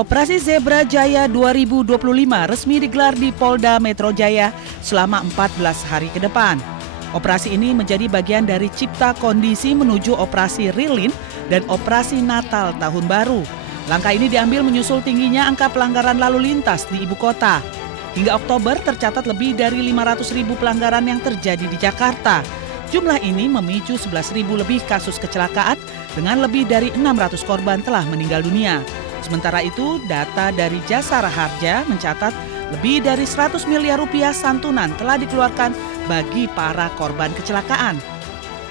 Operasi Zebra Jaya 2025 resmi digelar di Polda Metro Jaya selama 14 hari ke depan. Operasi ini menjadi bagian dari Cipta Kondisi menuju Operasi Rilin dan Operasi Natal Tahun Baru. Langkah ini diambil menyusul tingginya angka pelanggaran lalu lintas di ibu kota. Hingga Oktober tercatat lebih dari 500.000 pelanggaran yang terjadi di Jakarta. Jumlah ini memicu 11.000 lebih kasus kecelakaan dengan lebih dari 600 korban telah meninggal dunia. Sementara itu, data dari Jasara Harja mencatat lebih dari 100 miliar rupiah santunan telah dikeluarkan bagi para korban kecelakaan.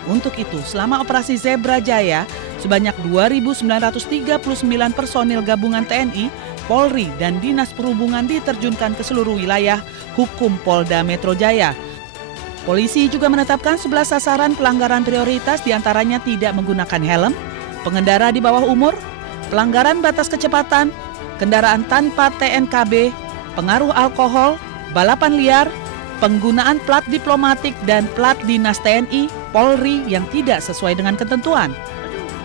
Untuk itu, selama operasi Zebra Jaya, sebanyak 2.939 personil gabungan TNI, Polri, dan Dinas Perhubungan diterjunkan ke seluruh wilayah hukum Polda Metro Jaya. Polisi juga menetapkan 11 sasaran pelanggaran prioritas, diantaranya tidak menggunakan helm, pengendara di bawah umur, pelanggaran batas kecepatan, kendaraan tanpa TNKB, pengaruh alkohol, balapan liar, penggunaan plat diplomatik dan plat dinas TNI, Polri yang tidak sesuai dengan ketentuan.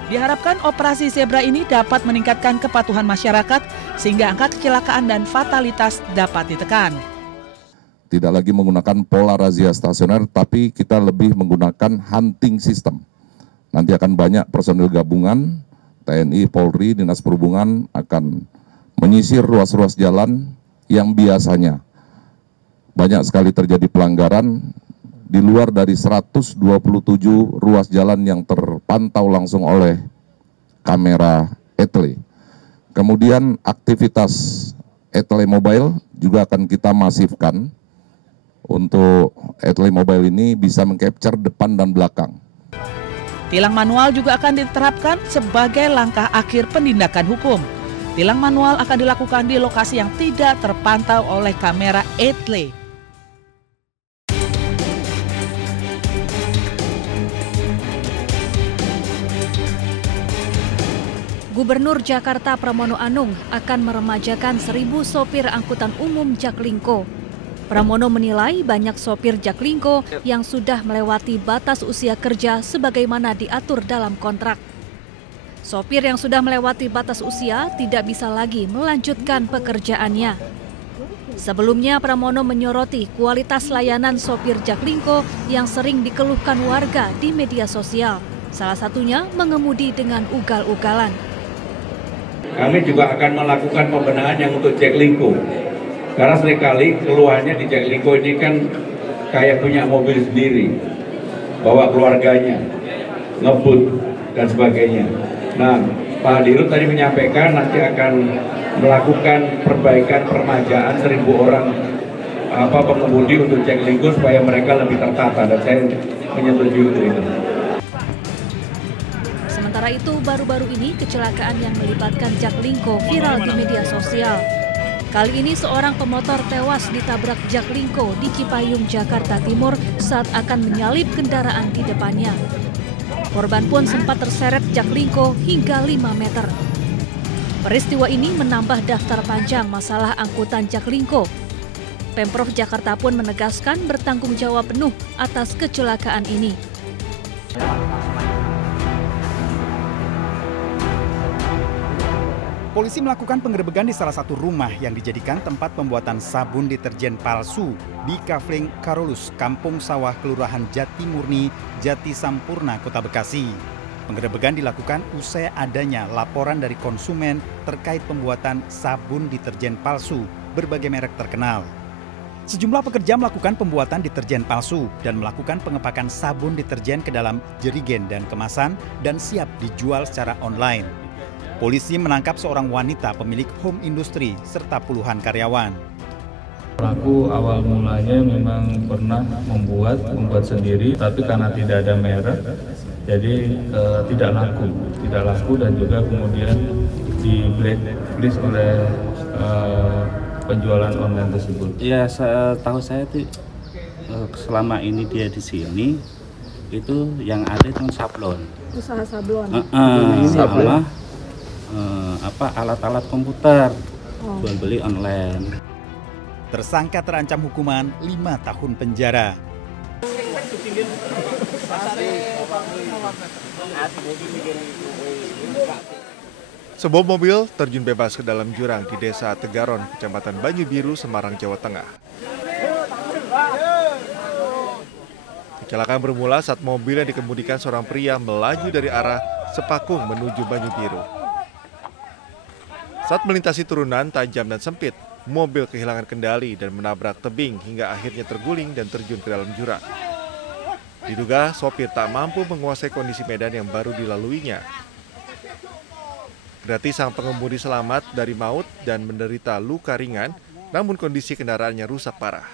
Diharapkan operasi Zebra ini dapat meningkatkan kepatuhan masyarakat sehingga angka kecelakaan dan fatalitas dapat ditekan. Tidak lagi menggunakan pola razia stasioner, tapi kita lebih menggunakan hunting system. Nanti akan banyak personil gabungan, TNI, Polri, Dinas Perhubungan akan menyisir ruas-ruas jalan yang biasanya banyak sekali terjadi pelanggaran di luar dari 127 ruas jalan yang terpantau langsung oleh kamera etle. Kemudian aktivitas etle mobile juga akan kita masifkan. Untuk etle mobile ini bisa mengcapture depan dan belakang. Tilang manual juga akan diterapkan sebagai langkah akhir penindakan hukum. Tilang manual akan dilakukan di lokasi yang tidak terpantau oleh kamera etle. Gubernur Jakarta Pramono Anung akan meremajakan 1.000 sopir angkutan umum Jaklingko. Pramono menilai banyak sopir Jaklingko yang sudah melewati batas usia kerja sebagaimana diatur dalam kontrak. Sopir yang sudah melewati batas usia tidak bisa lagi melanjutkan pekerjaannya. Sebelumnya Pramono menyoroti kualitas layanan sopir Jaklingko yang sering dikeluhkan warga di media sosial. Salah satunya mengemudi dengan ugal-ugalan. Kami juga akan melakukan pembenahan yang untuk Jaklingko. Karena seringkali keluhannya di Jaklingko ini kan kayak punya mobil sendiri, bawa keluarganya, ngebut dan sebagainya. Nah, Pak Dirut tadi menyampaikan nanti akan melakukan perbaikan permajaan 1.000 orang pengemudi untuk Jaklingko supaya mereka lebih tertata, dan saya menyetujui itu. Sementara itu, baru-baru ini kecelakaan yang melibatkan Jaklingko viral di media sosial. Kali ini seorang pemotor tewas ditabrak Jaklingko di Cipayung, Jakarta Timur saat akan menyalip kendaraan di depannya. Korban pun sempat terseret Jaklingko hingga 5 meter. Peristiwa ini menambah daftar panjang masalah angkutan Jaklingko. Pemprov Jakarta pun menegaskan bertanggung jawab penuh atas kecelakaan ini. Polisi melakukan penggerebekan di salah satu rumah yang dijadikan tempat pembuatan sabun deterjen palsu di Kafling Karolus, Kampung Sawah, Kelurahan Jati Murni, Jati Sampurna, Kota Bekasi. Penggerebekan dilakukan usai adanya laporan dari konsumen terkait pembuatan sabun deterjen palsu berbagai merek terkenal. Sejumlah pekerja melakukan pembuatan deterjen palsu dan melakukan pengepakan sabun deterjen ke dalam jerigen dan kemasan dan siap dijual secara online. Polisi menangkap seorang wanita pemilik home industri serta puluhan karyawan. Pelaku awal mulanya memang pernah membuat sendiri, tapi karena tidak ada merek, jadi tidak laku dan juga kemudian di blacklist oleh penjualan online tersebut. Ya, setahu saya itu selama ini dia di sini itu yang ada itu sablon. Usaha sablon. Sama alat-alat komputer, jual beli online. Tersangka terancam hukuman 5 tahun penjara. Sebuah mobil terjun bebas ke dalam jurang di Desa Tegaron, Kecamatan Banyu Biru, Semarang, Jawa Tengah. Kecelakaan bermula saat mobil yang dikemudikan seorang pria melaju dari arah Sepakung menuju Banyu Biru. Saat melintasi turunan tajam dan sempit, mobil kehilangan kendali dan menabrak tebing hingga akhirnya terguling dan terjun ke dalam jurang. Diduga sopir tak mampu menguasai kondisi medan yang baru dilaluinya. Berarti sang pengemudi selamat dari maut dan menderita luka ringan, namun kondisi kendaraannya rusak parah.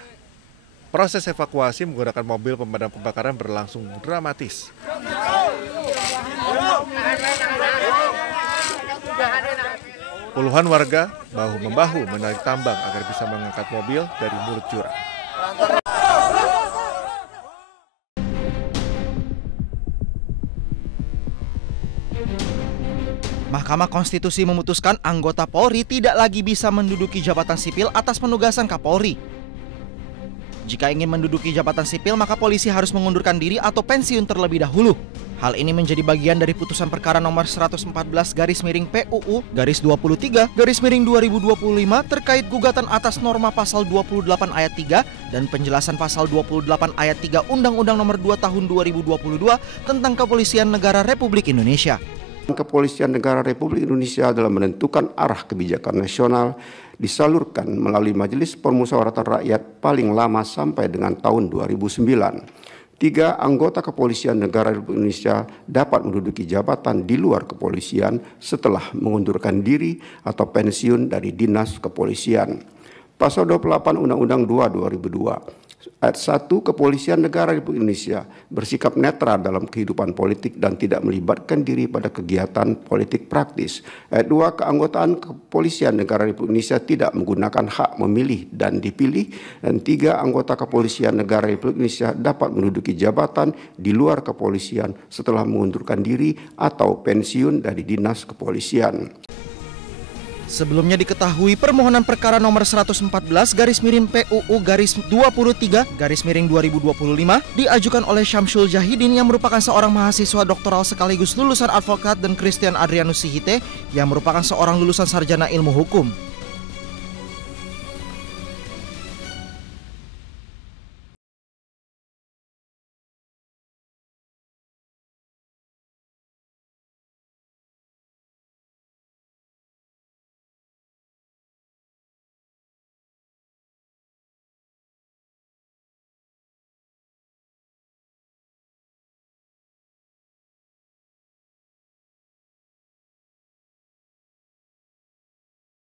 Proses evakuasi menggunakan mobil pemadam kebakaran berlangsung dramatis. Puluhan warga bahu-membahu menarik tambang agar bisa mengangkat mobil dari mulut jurang. Mahkamah Konstitusi memutuskan anggota Polri tidak lagi bisa menduduki jabatan sipil atas penugasan Kapolri. Jika ingin menduduki jabatan sipil, maka polisi harus mengundurkan diri atau pensiun terlebih dahulu. Hal ini menjadi bagian dari putusan perkara nomor 114/PUU-23/2025 terkait gugatan atas norma pasal 28 ayat 3 dan penjelasan pasal 28 ayat 3 Undang-Undang nomor 2 tahun 2022 tentang Kepolisian Negara Republik Indonesia. Kepolisian Negara Republik Indonesia dalam menentukan arah kebijakan nasional disalurkan melalui Majelis Permusyawaratan Rakyat paling lama sampai dengan tahun 2009. 3 anggota Kepolisian Negara Republik Indonesia dapat menduduki jabatan di luar kepolisian setelah mengundurkan diri atau pensiun dari Dinas Kepolisian. Pasal 28 Undang-Undang 2/2002. Ayat 1, Kepolisian Negara Republik Indonesia bersikap netral dalam kehidupan politik dan tidak melibatkan diri pada kegiatan politik praktis. Ayat 2, keanggotaan Kepolisian Negara Republik Indonesia tidak menggunakan hak memilih dan dipilih. Dan 3, anggota Kepolisian Negara Republik Indonesia dapat menduduki jabatan di luar kepolisian setelah mengundurkan diri atau pensiun dari Dinas Kepolisian. Sebelumnya diketahui permohonan perkara nomor 114/PUU-23/2025 diajukan oleh Syamsul Jahidin yang merupakan seorang mahasiswa doktoral sekaligus lulusan advokat dan Christian Adrianus Sihite yang merupakan seorang lulusan sarjana ilmu hukum.